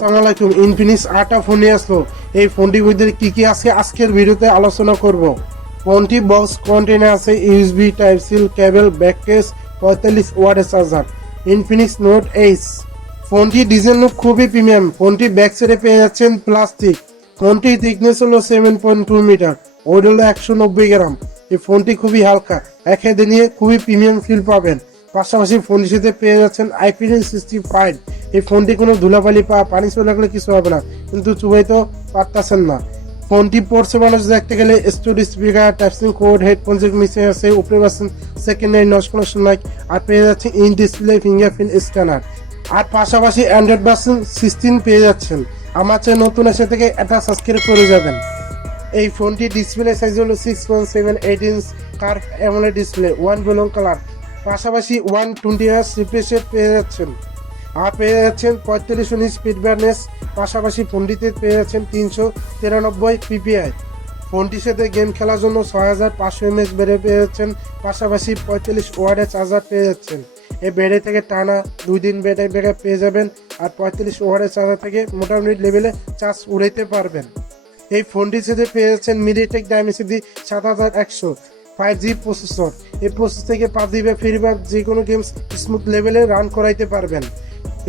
আসসালামু আলাইকুম। Infinix 8টা phone নিয়ে আসলো। এই ফোনটির মধ্যে কি কি আছে আজকের ভিডিওতে আলোচনা করব। ফোনটি বক্স কন্টেইনে আছে USB type C cable, back case, 45 ওয়াটের চার্জার। Infinix Note H. ফোনটি ডিজাইন লুক খুবই প্রিমিয়াম। ফোনটি ব্যাক সাইডে পেয়ে যাচ্ছেন প্লাস্টিক। ফোনটির থিকনেস হলো 7.2 মিটার, ওয়েট হলো 190 গ্রাম। এই ফোনটি খুবই হালকা, এক হাতে নিয়ে খুবই প্রিমিয়াম ফিল পাবেন। পাশাপাশি ফোনটির সাথে পেয়ে যাচ্ছেন IP65। এই ফোনটি কোনো ধুলাবালি পানি চলে লাগলে কিছু হবে না, কিন্তু চুবাইতে পারতেছেন না। ফোনটি পড়ছে মানুষ দেখতে গেলে studio speaker, typing code, headphone যে মিশে আছে, উপরে পাচ্ছেন সেকেন্ডারি নয়েজ কানেকশন মাইক, আর পেয়ে যাচ্ছে ইন ডিসপ্লে ফিঙ্গারপ্রিন্ট স্ক্যানার। আর পাশাপাশি অ্যান্ড্রয়েড ভার্সন 16 পেয়ে যাচ্ছেন। আমার চেয়ে নতুন এসে থেকে এটা সাবস্ক্রাইব করে যাবেন। এই ফোনটি ডিসপ্লে সাইজ হলো 6.78 inch curve AMOLED display, one belong colour. পাশাপাশি 120 হার্জ রিফ্রেশ রেট পেয়ে যাচ্ছেন। আর পেয়ে যাচ্ছেন 45 ইঞ্চ স্পিড ব্রাইটনেস। পাশাপাশি ফোনটিতে পেয়ে যাচ্ছেন 393 PPI। ফোনটির সাথে গেম খেলার জন্য 6500 mAh ব্যাটারি পেয়ে যাচ্ছেন। পাশাপাশি 45 ওয়াটের চার্জার পেয়ে যাচ্ছেন। এই ব্যাটারি থেকে টানা 2 দিন ব্যাটারি ব্যাকআপ পেয়ে যাবেন। আর 45 ওয়াটের চার্জার থেকে মোটামুটি লেভেলে চার্জ উড়াইতে পারবেন। এই ফোনটির সাথে পেয়ে যাচ্ছেন মিডিয়াটেক ডায়মেনসিটি 7100 5G প্রসেসর। এই প্রসেস থেকে PUBG বা ফ্রি ফায়ার যে কোনো গেমস স্মুথ লেভেলে রান করাইতে পারবেন।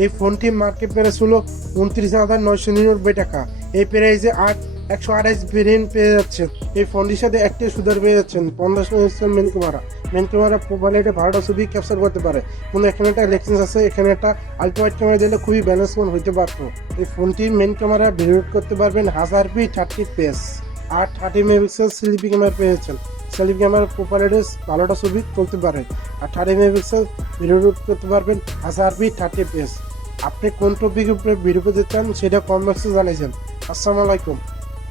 এই ফোনটি মার্কেট প্রাইস হলো 29,999 টাকা। এই প্রাইসে 128 ভেরিয়েন্ট পেয়ে যাচ্ছেন। এই ফোনটির সাথে একটি সুদার পেয়ে যাচ্ছেন 50 মেগাপিক্সেল মেন ক্যামেরা প্রোফাইলে এটা ভালো ছবি ক্যাপচার করতে পারে। কিন্তু এখানে একটা লেন্স আছে, এখানে একটা আলট্রা ওয়াইড ক্যামেরা দিলে খুবই ব্যালেন্স ফোন হইতে পারতো। এই ফোনটির মেন ক্যামেরা ভিডিও করতে পারবেন 1000p30 আর 30 মেগাপিক্সেল সেলফি ক্যামেরা পেয়ে যাচ্ছেন। সেলফি ক্যামেরা প্রোফাইলে ভালোটা ছবি তুলতে পারে। আর 30 মেগাপিক্সেল ভিডিও করতে পারবেন 1000p30। আপনি কোন টপিকের উপরে ভিডিও পেতে চান সেটা কমেন্ট বক্সে জানাইছেন। আসসালামু আলাইকুম।